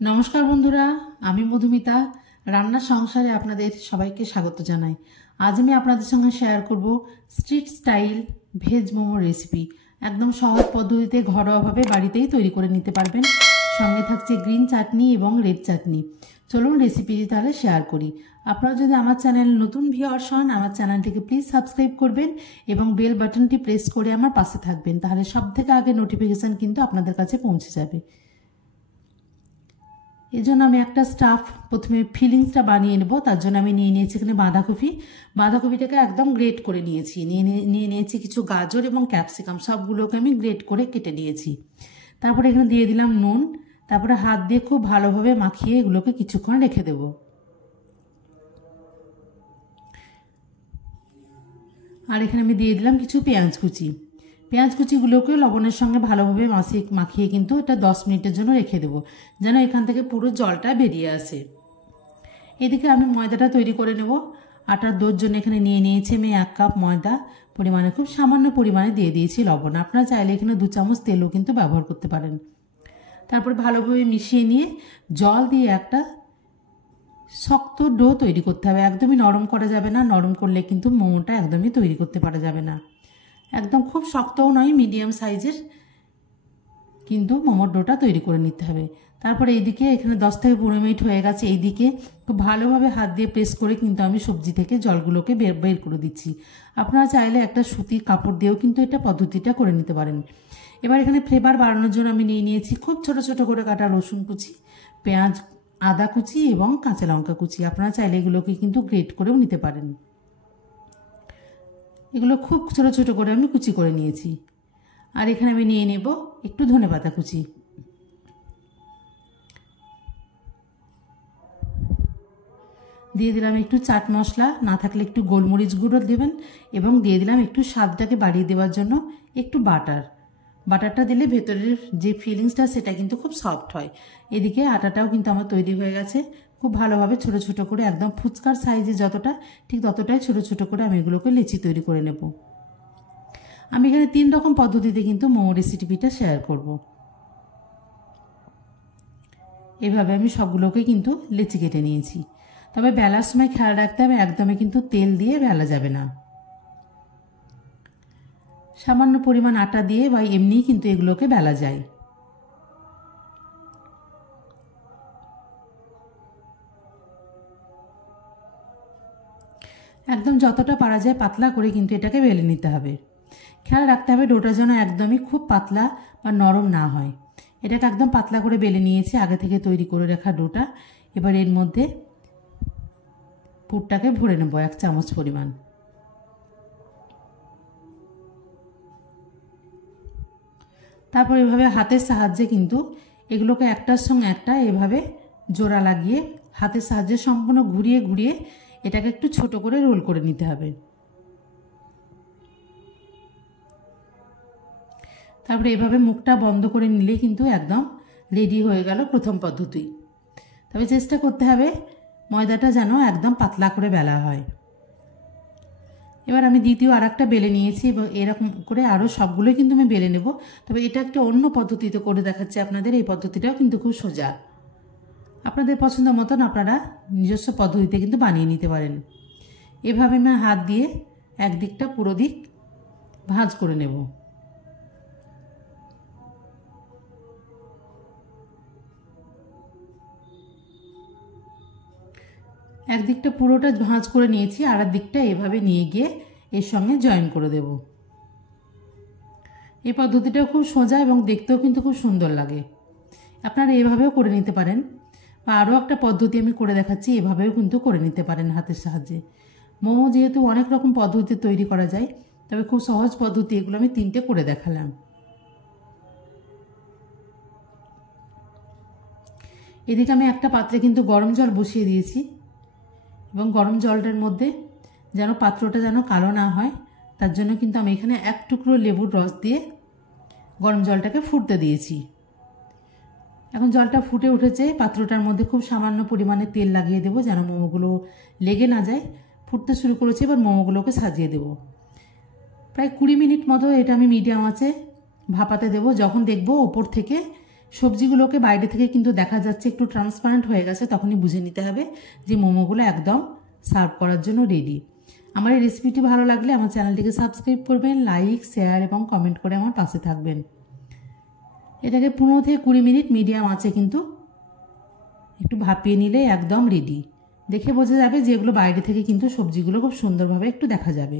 নমস্কার বন্ধুরা, আমি মধুমিতা রান্না সংসারে আপনাদের সবাইকে স্বাগত জানাই। আজ আমি আপনাদের সঙ্গে শেয়ার করব street style veg momo recipe. একদম সহজ পদ্ধতিতে ঘরোয়াভাবে বাড়িতেই তৈরি করে নিতে পারবেন। সঙ্গে থাকছে গ্রিন চাটনি এবং রেড চাটনি। চলুন রেসিপিটি তাহলে শেয়ার করি। আপনারা যদি আমার চ্যানেল নতুন ভিউয়ার্স হন, আমার চ্যানেলটিকে প্লিজ সাবস্ক্রাইব করবেন এবং বেল বাটনটি প্রেস করে আমার পাশে থাকবেন, তাহলে সব থেকে আগে নোটিফিকেশান কিন্তু আপনাদের কাছে পৌঁছে যাবে। এই জন্য আমি একটা স্টাফ প্রথমে ফিলিংসটা বানিয়ে নেব। তার জন্য আমি নিয়ে নিয়েছি এখানে বাঁধাকপিটাকে একদম গ্রেট করে নিয়েছি। নিয়ে নিয়েছি কিছু গাজর এবং ক্যাপসিকাম, সবগুলোকে আমি গ্রেট করে কেটে নিয়েছি। তারপরে এখানে দিয়ে দিলাম নুন। তারপরে হাত দিয়ে খুব ভালোভাবে মাখিয়ে এগুলোকে কিছুক্ষণ রেখে দেব। আর এখানে আমি দিয়ে দিলাম কিছু পেঁয়াজ কুচিগুলোকে লবণের সঙ্গে ভালোভাবে মাখিয়ে কিন্তু এটা 10 মিনিটের জন্য রেখে দেবো, যেন এখান থেকে পুরো জলটা বেরিয়ে আসে। এদিকে আমি ময়দাটা তৈরি করে নেব। আটার দোর জন্য এখানে নিয়ে নিয়েছি আমি 1 কাপ ময়দা পরিমাণে, খুব সামান্য পরিমাণে দিয়ে দিয়েছি লবণ। আপনারা চাইলে এখানে 2 চামচ তেলও কিন্তু ব্যবহার করতে পারেন। তারপর ভালোভাবে মিশিয়ে নিয়ে জল দিয়ে একটা শক্ত ডো তৈরি করতে হবে। একদমই নরম করা যাবে না, নরম করলে কিন্তু মোমোটা একদমই তৈরি করতে পারা যাবে না। একদম খুব শক্তও নয়, মিডিয়াম সাইজের কিন্তু মোমোর ডোটা তৈরি করে নিতে হবে। তারপরে এইদিকে এখানে 10 থেকে 15 মিনিট হয়ে গেছে। এইদিকে খুব ভালোভাবে হাত দিয়ে প্রেস করে কিন্তু আমি সবজি থেকে জলগুলোকে বের করে দিচ্ছি। আপনারা চাইলে একটা সুতির কাপড় দিয়েও কিন্তু এটা পদ্ধতিটা করে নিতে পারেন। এবার এখানে ফ্লেভার বাড়ানোর জন্য আমি নিয়ে নিয়েছি খুব ছোট ছোট করে কাটা রসুন কুচি, পেঁয়াজ, আদা কুচি এবং কাঁচা লঙ্কা কুচি। আপনারা চাইলে এগুলোকে কিন্তু গ্রেট করেও নিতে পারেন। এগুলো খুব ছোট ছোট করে আমি কুচি করে নিয়েছি। আর এখানে আমি নিয়ে নেব একটু ধনেপাতা কুচি। দিয়ে দিলাম একটু চাট মশলা, না থাকলে একটু গোলমরিচ গুঁড়ো দেবেন, এবং দিয়ে দিলাম একটু স্বাদটাকে বাড়িয়ে দেওয়ার জন্য একটু বাটারটা দিলে ভেতরের যে ফিলিংসটা সেটা কিন্তু খুব সফট হয়। এদিকে আটাটাও কিন্তু আমার তৈরি হয়ে গেছে। খুব ভালোভাবে ছোট ছোট করে একদম ফুচকার সাইজে যতটা, ঠিক ততটাই ছোট ছোট করে আমি এগুলোকে লেচি তৈরি করে নেব। আমি এখানে 3 রকম পদ্ধতিতে কিন্তু মোমো রেসিপিটা শেয়ার করব। এভাবে আমি সবগুলোকে কিন্তু লেচি কেটে নিয়েছি। তবে বেলার সময় খেয়াল রাখতে হবে, একদমই কিন্তু তেল দিয়ে বেলা যাবে না। সামান্য পরিমাণ আটা দিয়ে বা এমনিই কিন্তু এগুলোকে বেলা যায়। একদম যতটা পারা যায় পাতলা করে কিন্তু এটাকে বেলে নিতে হবে। খেয়াল রাখতে হবে ডোটা যেন একদমই খুব পাতলা বা নরম না হয়। এটাকে একদম পাতলা করে বেলে নিয়েছি আগে থেকে তৈরি করে রাখা ডোটা। এবার এর মধ্যে পুরটাকে ভরে নেব 1 চামচ পরিমাণ। তারপর এভাবে হাতের সাহায্যে কিন্তু এগুলোকে একটার সঙ্গে একটা এভাবে জোড়া লাগিয়ে হাতের সাহায্যে সম্পূর্ণ ঘুরিয়ে ঘুরিয়ে এটাকে একটু ছোট করে রোল করে নিতে হবে। তারপরে এভাবে মুখটা বন্ধ করে নিলেই কিন্তু একদম রেডি হয়ে গেল প্রথম পদ্ধতি। তবে চেষ্টা করতে হবে ময়দাটা যেন একদম পাতলা করে বেলা হয়। এবার আমি দ্বিতীয় আরেকটা বেলে নিয়েছি এবং এরকম করে আরও সবগুলোই কিন্তু আমি বেলে নেব। তবে এটা একটা অন্য পদ্ধতিতে করে দেখাচ্ছি আপনাদের। এই পদ্ধতিটাও কিন্তু খুব সোজা। আপনাদের পছন্দ মতন আপনারা নিজস্ব পদ্ধতিতে কিন্তু বানিয়ে নিতে পারেন। এভাবে আমি হাত দিয়ে একদিকটা পুরো দিক ভাঁজ করে নেব। একদিকটা পুরোটা ভাঁজ করে নিয়েছি, আর দিকটা এভাবে নিয়ে গিয়ে এর সঙ্গে জয়েন করে দেব। এই পদ্ধতিটাও খুব সোজা এবং দেখতেও কিন্তু খুব সুন্দর লাগে। আপনারা এভাবেও করে নিতে পারেন, বা আরও একটা পদ্ধতি আমি করে দেখাচ্ছি, এভাবেও কিন্তু করে নিতে পারেন হাতের সাহায্যে। মোমো যেহেতু অনেক রকম পদ্ধতিতে তৈরি করা যায়, তবে খুব সহজ পদ্ধতি এগুলো আমি 3টে করে দেখালাম। এদিকে আমি একটা পাত্রে কিন্তু গরম জল বসিয়ে দিয়েছি, এবং গরম জলটার মধ্যে যেন পাত্রটা যেন কালো না হয় তার জন্য কিন্তু আমি এখানে 1 টুকরো লেবুর রস দিয়ে গরম জলটাকে ফুটতে দিয়েছি। এখন জলটা ফুটে উঠেছে, পাত্রটার মধ্যে খুব সামান্য পরিমাণে তেল লাগিয়ে দেবো যেন মোমোগুলো লেগে না যায়। ফুটতে শুরু করেছে, এবার মোমোগুলোকে সাজিয়ে দেব। প্রায় 20 মিনিট মতো এটা আমি মিডিয়াম আঁচে ভাপাতে দেব। যখন দেখব ওপর থেকে সবজিগুলোকে বাইরে থেকে কিন্তু দেখা যাচ্ছে একটু ট্রান্সপারেন্ট হয়ে গেছে, তখনই বুঝে নিতে হবে যে মোমোগুলো একদম সার্ভ করার জন্য রেডি। আমার এই রেসিপিটি ভালো লাগলে আমার চ্যানেলটিকে সাবস্ক্রাইব করবেন, লাইক, শেয়ার এবং কমেন্ট করে আমার পাশে থাকবেন। এটাকে 15 থেকে 20 মিনিট মিডিয়াম আঁচে কিন্তু একটু ভাপিয়ে নিলে একদম রেডি। দেখে বোঝা যাবে যে এগুলো বাইরে থেকে কিন্তু সবজিগুলো খুব সুন্দরভাবে একটু দেখা যাবে।